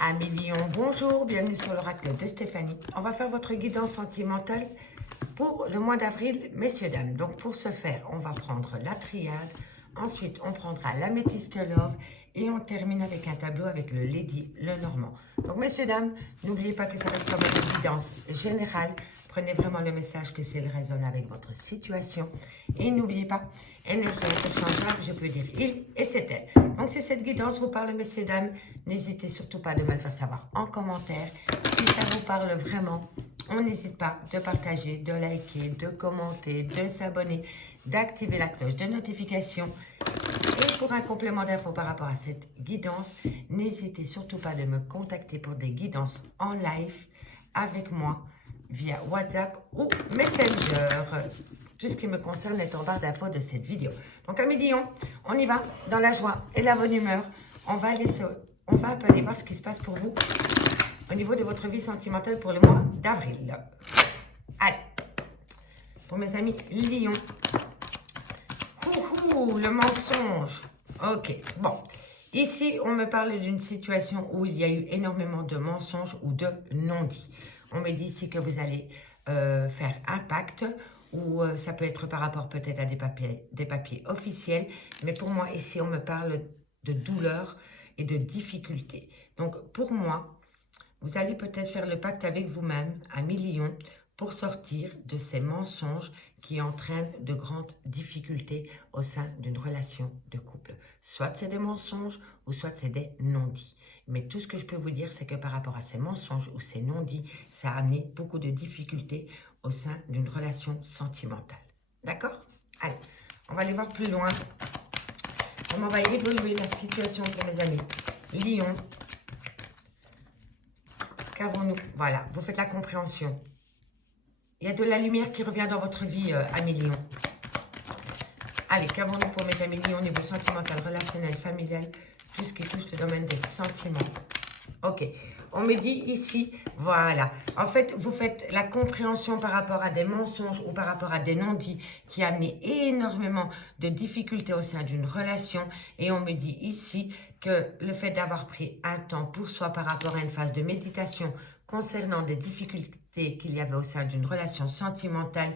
Amis Lion, bonjour, bienvenue sur l'oracle de Stéphanie. On va faire votre guidance sentimentale pour le mois d'avril, messieurs, dames. Donc pour ce faire, on va prendre la triade, ensuite on prendra l'améthyste love et on termine avec un tableau avec le Lady, le Normand. Donc messieurs, dames, n'oubliez pas que ça reste comme une guidance générale. Prenez vraiment le message que c'est résonne avec votre situation. Et n'oubliez pas, énergie interchangeable, je peux dire il et c'est elle. Donc si cette guidance vous parle, messieurs, dames, n'hésitez surtout pas de me le faire savoir en commentaire. Si ça vous parle vraiment, on n'hésite pas de partager, de liker, de commenter, de s'abonner, d'activer la cloche de notification. Et pour un complément d'infos par rapport à cette guidance, n'hésitez surtout pas de me contacter pour des guidances en live avec moi via WhatsApp ou Messenger. Tout ce qui me concerne est en barre d'infos de cette vidéo. Donc, amis Lion, on y va dans la joie et la bonne humeur. On va un peu aller voir ce qui se passe pour vous au niveau de votre vie sentimentale pour le mois d'avril. Allez, pour mes amis Lion. Le mensonge. Ok, bon. Ici, on me parle d'une situation où il y a eu énormément de mensonges ou de non-dits. On me dit ici que vous allez faire un pacte ou ça peut être par rapport peut-être à des papiers officiels. Mais pour moi, ici, on me parle de douleur et de difficulté. Donc, pour moi, vous allez peut-être faire le pacte avec vous-même, amis Lion, pour sortir de ces mensonges qui entraînent de grandes difficultés au sein d'une relation de couple. Soit c'est des mensonges ou soit c'est des non-dits. Mais tout ce que je peux vous dire, c'est que par rapport à ces mensonges ou ces non-dits, ça a amené beaucoup de difficultés au sein d'une relation sentimentale. D'accord? Allez, on va aller voir plus loin. Comment va évoluer la situation pour mes amis Lion. Qu'avons-nous? Voilà, vous faites la compréhension. Il y a de la lumière qui revient dans votre vie, amis Lion. Allez, qu'avons-nous pour mes amis Lion au niveau sentimental, relationnel, familial, tout ce qui touche le domaine des sentiments. Ok, on me dit ici, voilà. En fait, vous faites la compréhension par rapport à des mensonges ou par rapport à des non-dits qui a amené énormément de difficultés au sein d'une relation. Et on me dit ici que le fait d'avoir pris un temps pour soi par rapport à une phase de méditation concernant des difficultés qu'il y avait au sein d'une relation sentimentale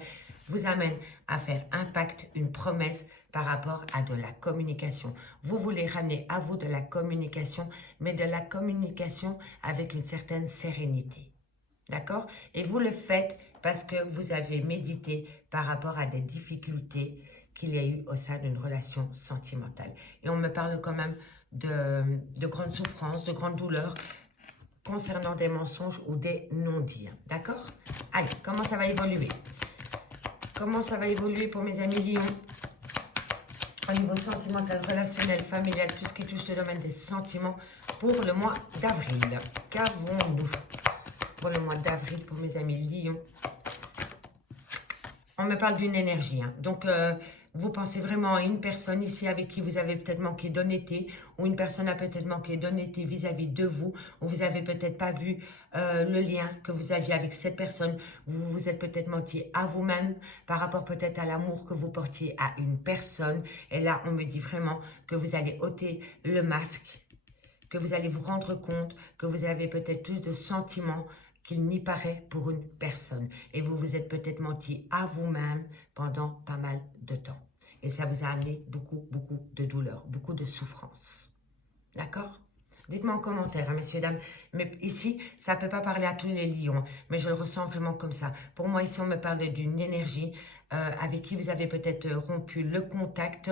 vous amène à faire un pacte, une promesse par rapport à de la communication. Vous voulez ramener à vous de la communication, mais de la communication avec une certaine sérénité. D'accord? Et vous le faites parce que vous avez médité par rapport à des difficultés qu'il y a eu au sein d'une relation sentimentale. Et on me parle quand même de grandes souffrances, de grandes douleurs concernant des mensonges ou des non-dits. D'accord? Allez, comment ça va évoluer? Comment ça va évoluer pour mes amis Lion au niveau sentimental, relationnel, familial, tout ce qui touche le domaine des sentiments pour le mois d'avril? Qu'avons-nous pour le mois d'avril pour mes amis Lion? On me parle d'une énergie. Donc, vous pensez vraiment à une personne ici avec qui vous avez peut-être manqué d'honnêteté ou une personne a peut-être manqué d'honnêteté vis-à-vis de vous ou vous n'avez peut-être pas vu le lien que vous aviez avec cette personne. Vous vous êtes peut-être menti à vous-même par rapport peut-être à l'amour que vous portiez à une personne. Et là, on me dit vraiment que vous allez ôter le masque, que vous allez vous rendre compte que vous avez peut-être plus de sentiments qu'il n'y paraît pour une personne. Et vous vous êtes peut-être menti à vous-même pendant pas mal de temps. Et ça vous a amené beaucoup de douleur, beaucoup de souffrance. D'accord? Dites-moi en commentaire, hein, messieurs, dames. Mais ici, ça ne peut pas parler à tous les lions. Mais je le ressens vraiment comme ça. Pour moi, ici, on me parle d'une énergie avec qui vous avez peut-être rompu le contact.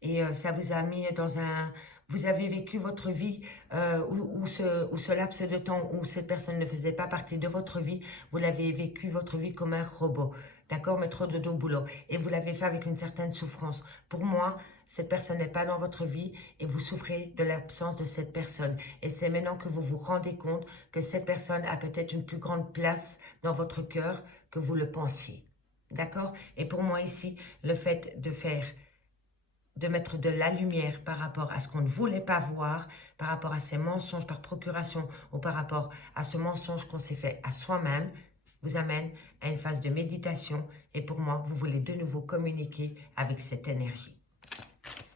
Et ça vous a mis dans un... Vous avez vécu votre vie où ce laps de temps où cette personne ne faisait pas partie de votre vie, vous l'avez vécu votre vie comme un robot, d'accord, mais trop de dos au boulot. Et vous l'avez fait avec une certaine souffrance. Pour moi, cette personne n'est pas dans votre vie et vous souffrez de l'absence de cette personne. Et c'est maintenant que vous vous rendez compte que cette personne a peut-être une plus grande place dans votre cœur que vous le pensiez, d'accord? Et pour moi ici, le fait de mettre de la lumière par rapport à ce qu'on ne voulait pas voir, par rapport à ces mensonges par procuration ou par rapport à ce mensonge qu'on s'est fait à soi-même, vous amène à une phase de méditation. Et pour moi, vous voulez de nouveau communiquer avec cette énergie.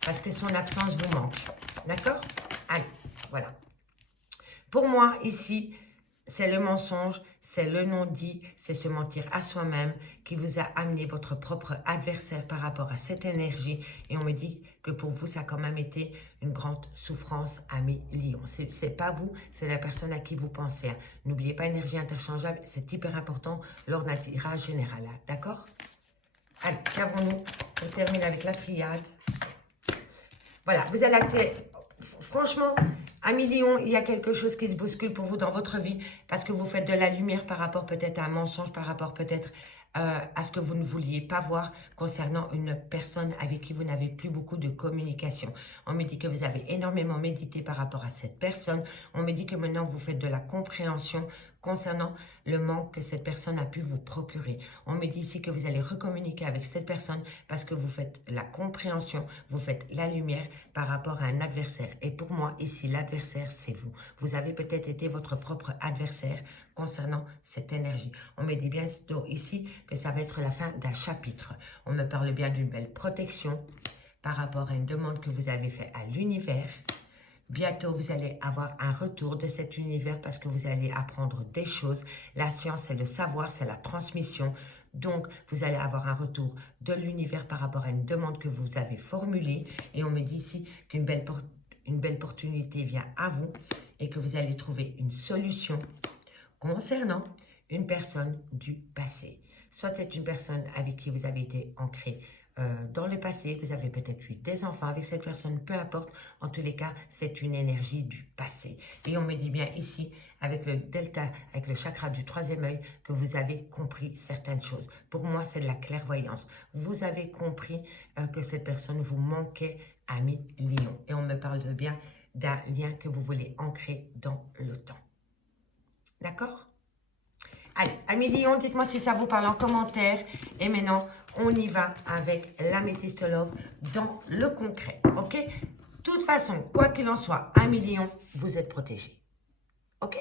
Parce que son absence vous manque. D'accord? Allez, voilà. Pour moi, ici, c'est le mensonge, c'est le non-dit, c'est se mentir à soi-même qui vous a amené votre propre adversaire par rapport à cette énergie. Et on me dit que pour vous, ça a quand même été une grande souffrance, amis lions. C'est pas vous, c'est la personne à qui vous pensez. Hein. N'oubliez pas, énergie interchangeable, c'est hyper important lors d'un tirage général. Hein. D'accord? Allez, qu'avons-nous? On termine avec la triade. Voilà, vous allez acter. Franchement, amis Lion, il y a quelque chose qui se bouscule pour vous dans votre vie parce que vous faites de la lumière par rapport peut-être à un mensonge, par rapport peut-être à ce que vous ne vouliez pas voir concernant une personne avec qui vous n'avez plus beaucoup de communication. On me dit que vous avez énormément médité par rapport à cette personne. On me dit que maintenant vous faites de la compréhension concernant le manque que cette personne a pu vous procurer. On me dit ici que vous allez recommuniquer avec cette personne parce que vous faites la compréhension, vous faites la lumière par rapport à un adversaire. Et pour moi, ici, l'adversaire, c'est vous. Vous avez peut-être été votre propre adversaire concernant cette énergie. On me dit bien ici que ça va être la fin d'un chapitre. On me parle bien d'une belle protection par rapport à une demande que vous avez faite à l'univers. Bientôt, vous allez avoir un retour de cet univers parce que vous allez apprendre des choses. La science, c'est le savoir, c'est la transmission. Donc, vous allez avoir un retour de l'univers par rapport à une demande que vous avez formulée. Et on me dit ici qu'une belle opportunité vient à vous et que vous allez trouver une solution concernant une personne du passé. Soit c'est une personne avec qui vous avez été ancré dans le passé, vous avez peut-être eu des enfants avec cette personne, peu importe, en tous les cas, c'est une énergie du passé. Et on me dit bien ici, avec le delta, avec le chakra du troisième œil, que vous avez compris certaines choses. Pour moi, c'est de la clairvoyance. Vous avez compris que cette personne vous manquait, ami Lion. Et on me parle de bien d'un lien que vous voulez ancrer dans le temps. D'accord? Allez, amis Lion, dites-moi si ça vous parle en commentaire. Et maintenant, on y va avec l'améthyste love dans le concret. Ok? De toute façon, quoi qu'il en soit, amis Lion, vous êtes protégés. Ok?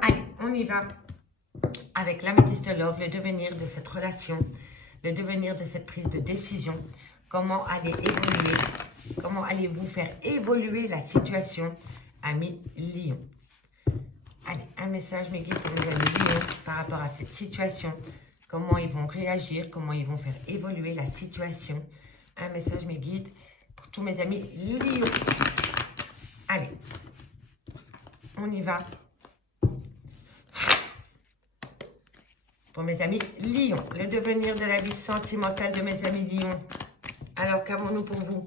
Allez, on y va avec l'améthyste love, le devenir de cette relation, le devenir de cette prise de décision. Comment aller évoluer? Comment allez-vous faire évoluer la situation, amis Lion? Allez, un message, mes guides, pour les amis Lion par rapport à cette situation. Comment ils vont réagir, comment ils vont faire évoluer la situation. Un message, mes guides, pour tous mes amis Lion. Allez, on y va. Pour mes amis Lion, le devenir de la vie sentimentale de mes amis Lion. Alors, qu'avons-nous pour vous?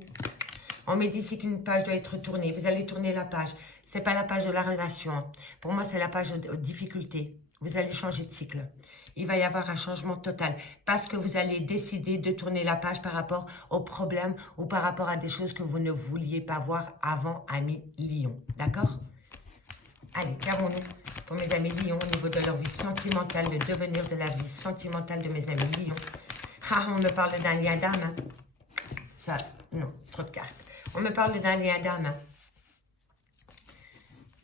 On me dit ici qu'une page doit être tournée. Vous allez tourner la page. Ce n'est pas la page de la relation. Pour moi, c'est la page de difficulté. Vous allez changer de cycle. Il va y avoir un changement total parce que vous allez décider de tourner la page par rapport aux problèmes ou par rapport à des choses que vous ne vouliez pas voir avant, amis Lion. D'accord? Allez, qu'avons-nous pour mes amis Lion au niveau de leur vie sentimentale, le devenir de la vie sentimentale de mes amis Lion? Ah, on me parle d'un lien d'âme. Hein. Ça, non, trop de cartes. On me parle d'un lien d'âme. Hein.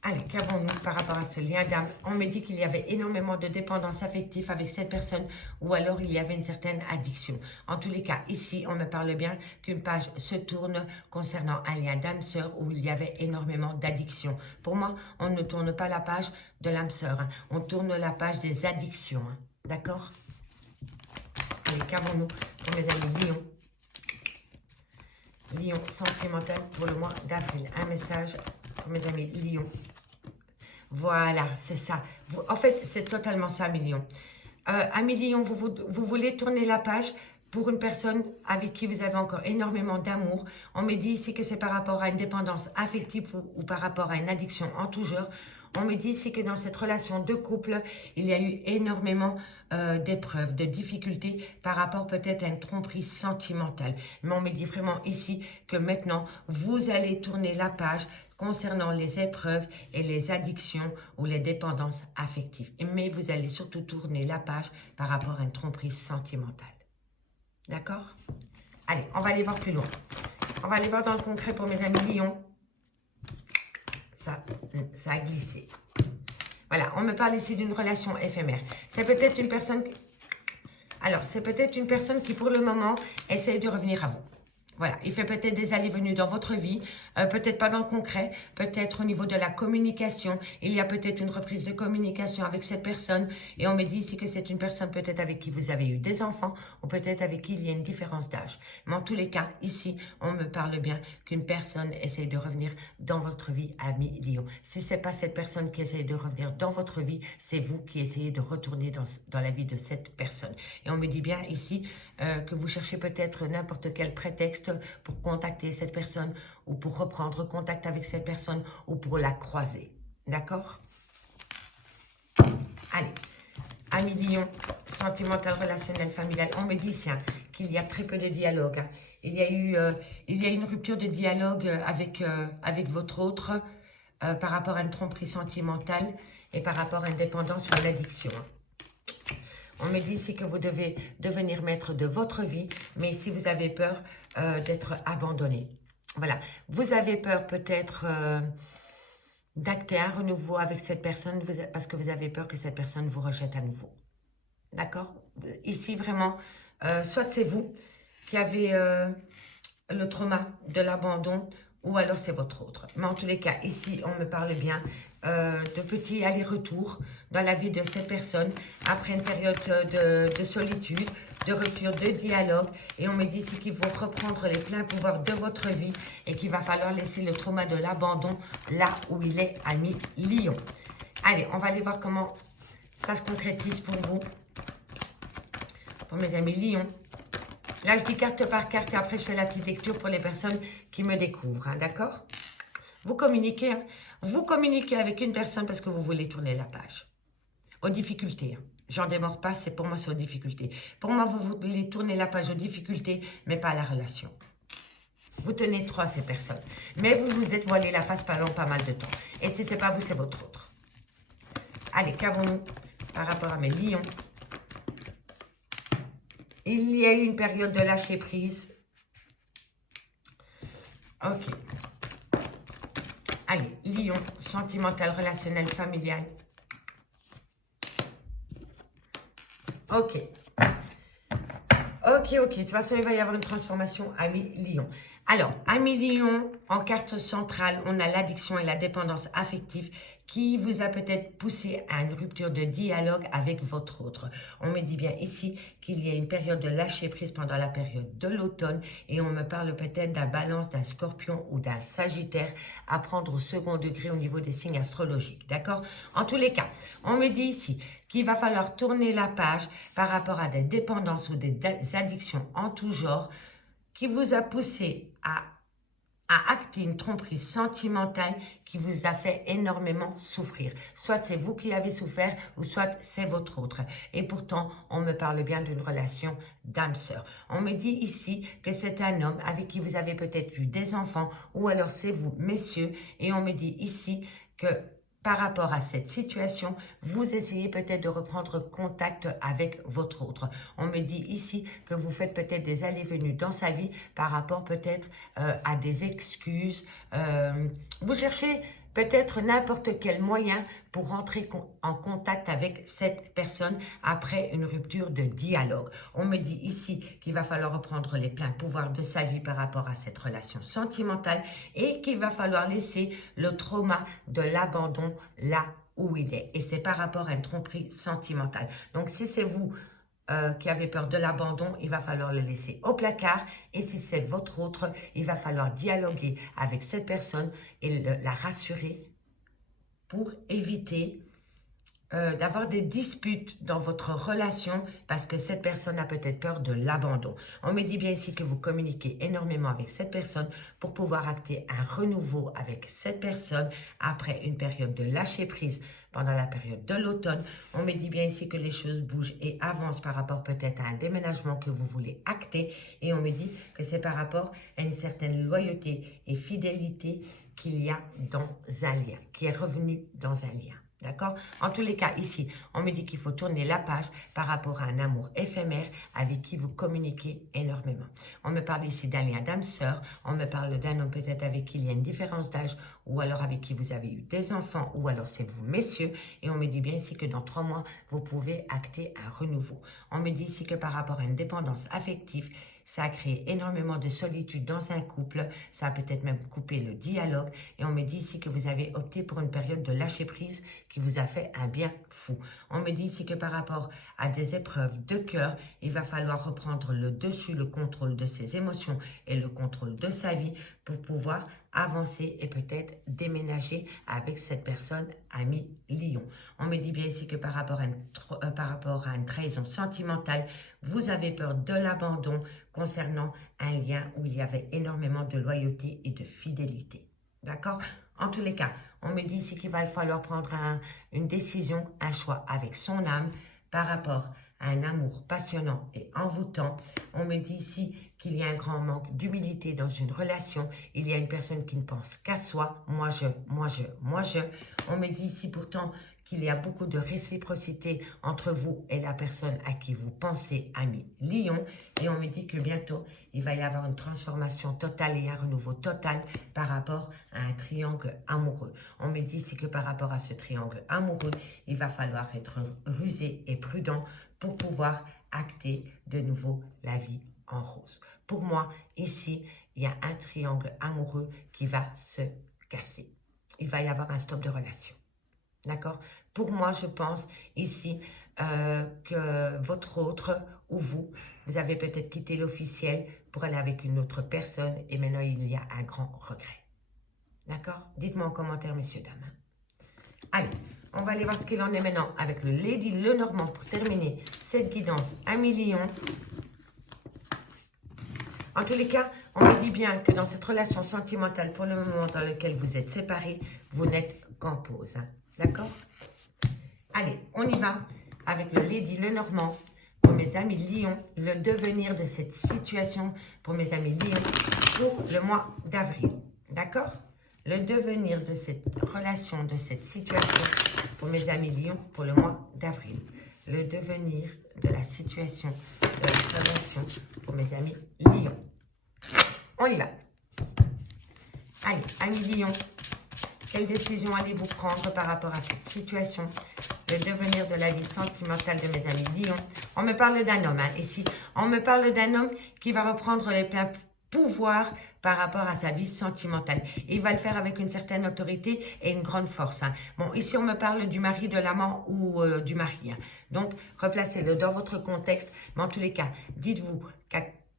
Allez, qu'avons-nous par rapport à ce lien d'âme? On me dit qu'il y avait énormément de dépendance affective avec cette personne ou alors il y avait une certaine addiction. En tous les cas, ici, on me parle bien qu'une page se tourne concernant un lien d'âme sœur où il y avait énormément d'addiction. Pour moi, on ne tourne pas la page de l'âme sœur. Hein. On tourne la page des addictions. Hein. D'accord? Allez, qu'avons-nous pour mes amis Lion? Lion sentimental pour le mois d'avril. Un message pour mes amis Lion. Voilà, c'est ça. En fait, c'est totalement ça, mes lions. Amis Lion, vous voulez tourner la page pour une personne avec qui vous avez encore énormément d'amour. On me dit ici que c'est par rapport à une dépendance affective ou par rapport à une addiction en tout genre. On me dit ici que dans cette relation de couple, il y a eu énormément d'épreuves, de difficultés par rapport peut-être à une tromperie sentimentale. Mais on me dit vraiment ici que maintenant, vous allez tourner la page concernant les épreuves et les addictions ou les dépendances affectives. Mais vous allez surtout tourner la page par rapport à une tromperie sentimentale. D'accord? Allez, on va aller voir plus loin. On va aller voir dans le concret pour mes amis Lion. Ça a glissé. Voilà, on me parle ici d'une relation éphémère. C'est peut-être une personne... Alors, c'est peut-être une personne qui, pour le moment, essaye de revenir à vous. Voilà, il fait peut-être des allées-venues dans votre vie, peut-être pas dans le concret, peut-être au niveau de la communication. Il y a peut-être une reprise de communication avec cette personne et on me dit ici que c'est une personne peut-être avec qui vous avez eu des enfants ou peut-être avec qui il y a une différence d'âge. Mais en tous les cas, ici, on me parle bien qu'une personne essaie de revenir dans votre vie à mi-lion. Si ce n'est pas cette personne qui essaie de revenir dans votre vie, c'est vous qui essayez de retourner dans la vie de cette personne. Et on me dit bien ici que vous cherchez peut-être n'importe quel prétexte pour contacter cette personne ou pour reprendre contact avec cette personne ou pour la croiser. D'accord? Allez, ami Lion, sentimental, relationnel, familial. On me dit qu'il y a très peu de dialogue. Hein. Il y a une rupture de dialogue avec votre autre par rapport à une tromperie sentimentale et par rapport à une dépendance ou à l'addiction. Hein. On me dit ici que vous devez devenir maître de votre vie, mais ici vous avez peur d'être abandonné. Voilà, vous avez peur peut-être d'acter un renouveau avec cette personne parce que vous avez peur que cette personne vous rejette à nouveau. D'accord? Ici vraiment, soit c'est vous qui avez le trauma de l'abandon ou alors c'est votre autre. Mais en tous les cas, ici, on me parle bien de petits allers-retours dans la vie de cette personne après une période de solitude, de rupture de dialogue. Et on me dit ici qu'il faut reprendre les pleins pouvoirs de votre vie et qu'il va falloir laisser le trauma de l'abandon là où il est, ami Lion. Allez, on va aller voir comment ça se concrétise pour vous, pour mes amis Lion. Là, je dis carte par carte et après, je fais la petite lecture pour les personnes qui me découvrent, hein, d'accord? Vous communiquez, hein? Vous communiquez avec une personne parce que vous voulez tourner la page. Aux difficultés, hein. J'en démords pas, pour moi, c'est aux difficultés. Pour moi, vous voulez tourner la page aux difficultés, mais pas à la relation. Vous tenez trois ces personnes. Mais vous vous êtes voilé la face pendant pas mal de temps. Et si ce n'est pas vous, c'est votre autre. Allez, qu'avons-nous par rapport à mes lions? Il y a eu une période de lâcher prise. Ok. Allez, Lion, sentimental, relationnel, familial. Ok. Ok. De toute façon, il va y avoir une transformation, ami Lion. Alors, ami Lion, en carte centrale, on a l'addiction et la dépendance affective qui vous a peut-être poussé à une rupture de dialogue avec votre autre. On me dit bien ici qu'il y a une période de lâcher prise pendant la période de l'automne et on me parle peut-être d'un balance, d'un scorpion ou d'un sagittaire à prendre au second degré au niveau des signes astrologiques. D'accord? En tous les cas, on me dit ici qu'il va falloir tourner la page par rapport à des dépendances ou des addictions en tout genre qui vous a poussé à acter une tromperie sentimentale qui vous a fait énormément souffrir. Soit c'est vous qui avez souffert ou soit c'est votre autre. Et pourtant, on me parle bien d'une relation d'âme-sœur. On me dit ici que c'est un homme avec qui vous avez peut-être eu des enfants ou alors c'est vous, messieurs. Et on me dit ici que par rapport à cette situation, vous essayez peut-être de reprendre contact avec votre autre. On me dit ici que vous faites peut-être des allées-venues dans sa vie par rapport peut-être à des excuses. Vous cherchez peut-être n'importe quel moyen pour rentrer en contact avec cette personne après une rupture de dialogue. On me dit ici qu'il va falloir reprendre les pleins pouvoirs de sa vie par rapport à cette relation sentimentale et qu'il va falloir laisser le trauma de l'abandon là où il est. Et c'est par rapport à une tromperie sentimentale. Donc si c'est vous qui avez peur de l'abandon, il va falloir le laisser au placard. Et si c'est votre autre, il va falloir dialoguer avec cette personne et la rassurer pour éviter d'avoir des disputes dans votre relation parce que cette personne a peut-être peur de l'abandon. On me dit bien ici que vous communiquez énormément avec cette personne pour pouvoir acter un renouveau avec cette personne après une période de lâcher prise pendant la période de l'automne. On me dit bien ici que les choses bougent et avancent par rapport peut-être à un déménagement que vous voulez acter et on me dit que c'est par rapport à une certaine loyauté et fidélité qu'il y a dans un lien, qui est revenu dans un lien. D'accord? En tous les cas, ici, on me dit qu'il faut tourner la page par rapport à un amour éphémère avec qui vous communiquez énormément. On me parle ici d'un lien d'âme-sœur. On me parle d'un homme peut-être avec qui il y a une différence d'âge ou alors avec qui vous avez eu des enfants ou alors c'est vous, messieurs. Et on me dit bien ici que dans 3 mois, vous pouvez acter un renouveau. On me dit ici que par rapport à une dépendance affective, ça a créé énormément de solitude dans un couple, ça a peut-être même coupé le dialogue. Et on me dit ici que vous avez opté pour une période de lâcher prise qui vous a fait un bien fou. On me dit ici que par rapport à des épreuves de cœur, il va falloir reprendre le dessus, le contrôle de ses émotions et le contrôle de sa vie pour pouvoir avancer et peut-être déménager avec cette personne amie Lion. On me dit bien ici que par rapport à une trahison sentimentale, vous avez peur de l'abandon concernant un lien où il y avait énormément de loyauté et de fidélité. D'accord? En tous les cas, on me dit ici qu'il va falloir prendre une décision, un choix avec son âme par rapport à un amour passionnant et envoûtant. On me dit ici qu'il y a un grand manque d'humilité dans une relation. Il y a une personne qui ne pense qu'à soi. Moi, je, moi, je, moi, je. On me dit ici pourtant qu'il y a beaucoup de réciprocité entre vous et la personne à qui vous pensez, ami Lion. Et on me dit que bientôt, il va y avoir une transformation totale et un renouveau total par rapport à un triangle amoureux. On me dit ici que par rapport à ce triangle amoureux, il va falloir être rusé et prudent pour pouvoir acter de nouveau la vie en rose. Pour moi, ici, il y a un triangle amoureux qui va se casser. Il va y avoir un stop de relation. D'accord? Pour moi, je pense ici que votre autre ou vous avez peut-être quitté l'officiel pour aller avec une autre personne et maintenant il y a un grand regret. D'accord? Dites-moi en commentaire, messieurs, dames. Allez, on va aller voir ce qu'il en est maintenant avec le Lady Lenormand pour terminer cette guidance Ami Lion. En tous les cas, on me dit bien que dans cette relation sentimentale, pour le moment dans lequel vous êtes séparés, vous n'êtes qu'en pause. Hein. D'accord? Allez, on y va avec le Lady Lenormand pour mes amis Lion, le devenir de cette situation pour mes amis Lion pour le mois d'avril. D'accord? Le devenir de cette relation, de cette situation pour mes amis Lion pour le mois d'avril. Le devenir de la situation, de la relation pour mes amis Lion. On y va. Allez, amis Lion. Quelle décision allez-vous prendre par rapport à cette situation? Le devenir de la vie sentimentale de mes amis Lion. On me parle d'un homme, hein, ici. On me parle d'un homme qui va reprendre les pleins pouvoirs par rapport à sa vie sentimentale. Il va le faire avec une certaine autorité et une grande force. Hein. Bon, ici, on me parle du mari, de l'amant ou du mari. Hein. Donc, replacez-le dans votre contexte. Mais en tous les cas, dites-vous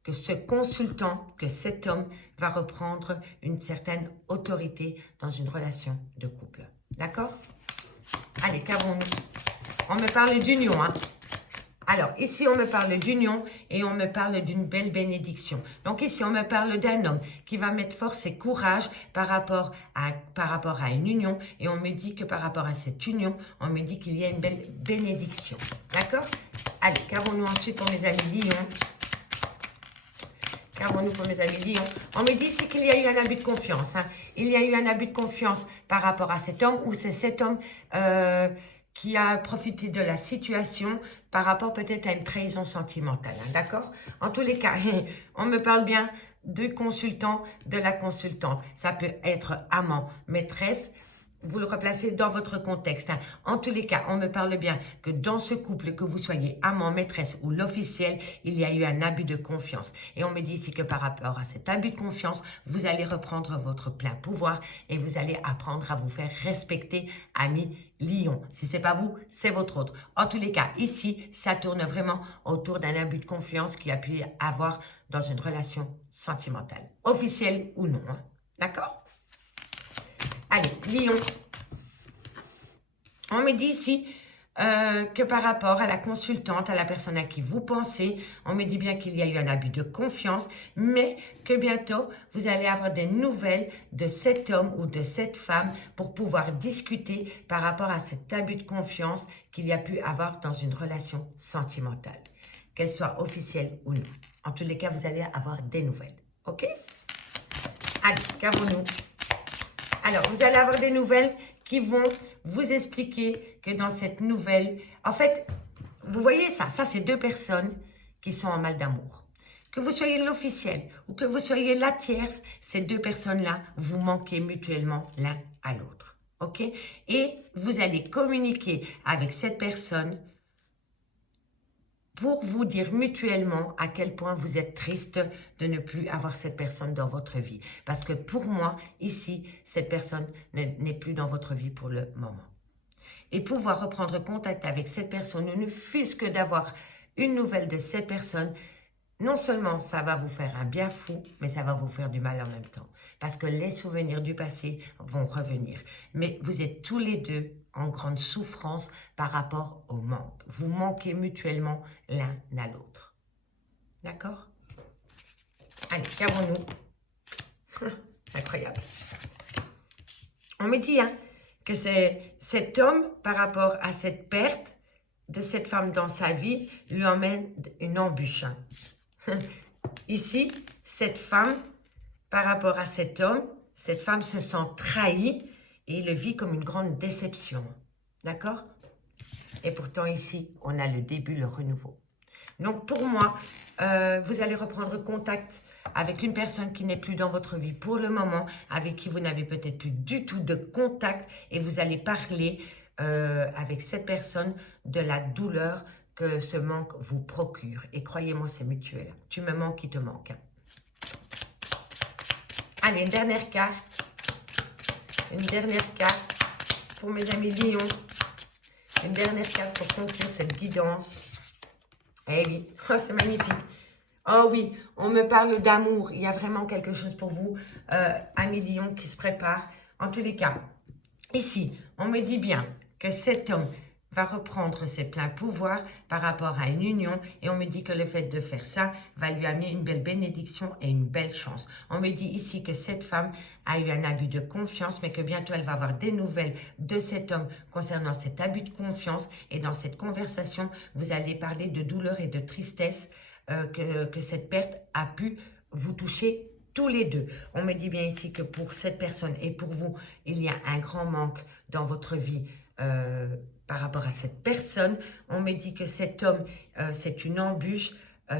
que ce consultant, que cet homme va reprendre une certaine autorité dans une relation de couple. D'accord? Allez, qu'avons-nous? On me parle d'union. Hein? Alors, ici, on me parle d'union et on me parle d'une belle bénédiction. Donc, ici, on me parle d'un homme qui va mettre force et courage par rapport à une union. Et on me dit que par rapport à cette union, on me dit qu'il y a une belle bénédiction. D'accord? Allez, qu'avons-nous ensuite pour mes amis Lion? Qu'avons-nous pour mes amis Lion? On me dit ici qu'il y a eu un abus de confiance. Hein. Il y a eu un abus de confiance par rapport à cet homme ou c'est cet homme qui a profité de la situation par rapport peut-être à une trahison sentimentale. Hein, d'accord? En tous les cas, on me parle bien du consultant, de la consultante. Ça peut être amant, maîtresse. Vous le replacez dans votre contexte. Hein. En tous les cas, on me parle bien que dans ce couple, que vous soyez amant, maîtresse ou l'officiel, il y a eu un abus de confiance. Et on me dit ici que par rapport à cet abus de confiance, vous allez reprendre votre plein pouvoir et vous allez apprendre à vous faire respecter, ami Lion. Si ce n'est pas vous, c'est votre autre. En tous les cas, ici, ça tourne vraiment autour d'un abus de confiance qui a pu avoir dans une relation sentimentale, officielle ou non. Hein. D'accord? Allez, Lion. On me dit ici que par rapport à la consultante, à la personne à qui vous pensez, on me dit bien qu'il y a eu un abus de confiance, mais que bientôt, vous allez avoir des nouvelles de cet homme ou de cette femme pour pouvoir discuter par rapport à cet abus de confiance qu'il y a pu avoir dans une relation sentimentale, qu'elle soit officielle ou non. En tous les cas, vous allez avoir des nouvelles. OK? Allez, qu'avons-nous? Alors, vous allez avoir des nouvelles qui vont vous expliquer que dans cette nouvelle... En fait, vous voyez ça c'est deux personnes qui sont en mal d'amour. Que vous soyez l'officiel ou que vous soyez la tierce, ces deux personnes-là, vous manquez mutuellement l'un à l'autre. OK? Et vous allez communiquer avec cette personne pour vous dire mutuellement à quel point vous êtes triste de ne plus avoir cette personne dans votre vie. Parce que pour moi, ici, cette personne n'est plus dans votre vie pour le moment. Et pouvoir reprendre contact avec cette personne, ne fût-ce que d'avoir une nouvelle de cette personne, non seulement ça va vous faire un bien fou, mais ça va vous faire du mal en même temps. Parce que les souvenirs du passé vont revenir. Mais vous êtes tous les deux en grande souffrance par rapport au manque. Vous manquez mutuellement l'un à l'autre. D'accord? Allez, calmons-nous. Incroyable. On me dit que c'est cet homme, par rapport à cette perte de cette femme dans sa vie, lui emmène une embûche. Ici, cette femme, par rapport à cet homme, cette femme se sent trahie et le vit comme une grande déception. D'accord? Et pourtant ici, on a le début, le renouveau. Donc pour moi, vous allez reprendre contact avec une personne qui n'est plus dans votre vie pour le moment, avec qui vous n'avez peut-être plus du tout de contact et vous allez parler avec cette personne de la douleur que ce manque vous procure. Et croyez-moi, c'est mutuel. Tu me manques, il te manque. Allez, une dernière carte. Une dernière carte pour mes amis lions. Une dernière carte pour conclure cette guidance. Eh oui, oh, c'est magnifique. Oh oui, on me parle d'amour. Il y a vraiment quelque chose pour vous, amis lions, qui se prépare. En tous les cas, ici, on me dit bien que cet homme va reprendre ses pleins pouvoirs par rapport à une union et on me dit que le fait de faire ça va lui amener une belle bénédiction et une belle chance. On me dit ici que cette femme a eu un abus de confiance mais que bientôt elle va avoir des nouvelles de cet homme concernant cet abus de confiance et dans cette conversation, vous allez parler de douleur et de tristesse que cette perte a pu vous toucher tous les deux. On me dit bien ici que pour cette personne et pour vous, il y a un grand manque dans votre vie par rapport à cette personne. On me dit que cet homme, c'est une embûche,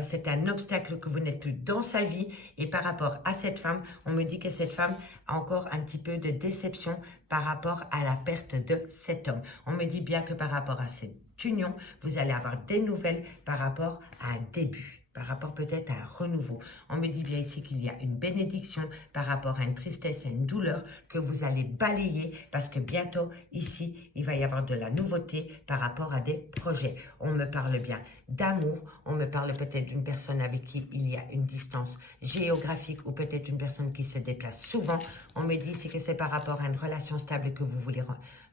c'est un obstacle que vous n'êtes plus dans sa vie. Et par rapport à cette femme, on me dit que cette femme a encore un petit peu de déception par rapport à la perte de cet homme. On me dit bien que par rapport à cette union, vous allez avoir des nouvelles par rapport à un début, par rapport peut-être à un renouveau. On me dit bien ici qu'il y a une bénédiction par rapport à une tristesse et une douleur que vous allez balayer parce que bientôt, ici, il va y avoir de la nouveauté par rapport à des projets. On me parle bien d'amour, on me parle peut-être d'une personne avec qui il y a une distance géographique ou peut-être une personne qui se déplace souvent. On me dit ici que c'est par rapport à une relation stable que vous voulez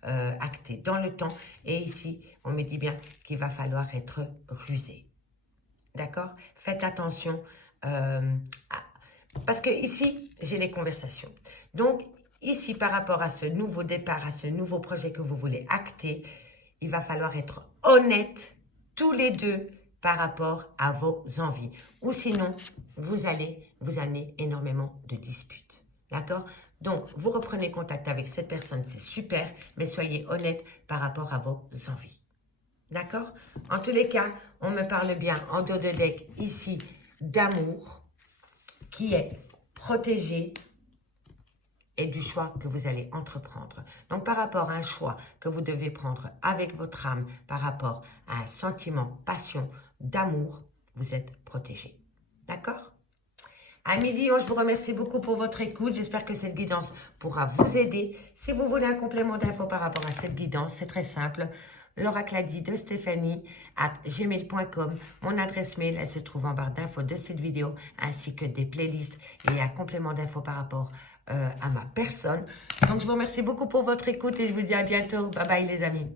acter dans le temps. Et ici, on me dit bien qu'il va falloir être rusé. D'accord? Faites attention. Parce que ici, j'ai les conversations. Donc, ici, par rapport à ce nouveau départ, à ce nouveau projet que vous voulez acter, il va falloir être honnête, tous les deux, par rapport à vos envies. Ou sinon, vous allez vous amener énormément de disputes. D'accord? Donc, vous reprenez contact avec cette personne, c'est super, mais soyez honnête par rapport à vos envies. D'accord? En tous les cas, on me parle bien en dos de deck ici d'amour qui est protégé et du choix que vous allez entreprendre. Donc, par rapport à un choix que vous devez prendre avec votre âme, par rapport à un sentiment, passion, d'amour, vous êtes protégé. D'accord? Amis Lions, je vous remercie beaucoup pour votre écoute. J'espère que cette guidance pourra vous aider. Si vous voulez un complément d'infos par rapport à cette guidance, c'est très simple. L'oracle a dit de Stéphanie@gmail.com. Mon adresse mail, elle se trouve en barre d'infos de cette vidéo, ainsi que des playlists et un complément d'infos par rapport à ma personne. Donc, je vous remercie beaucoup pour votre écoute et je vous dis à bientôt. Bye bye les amis.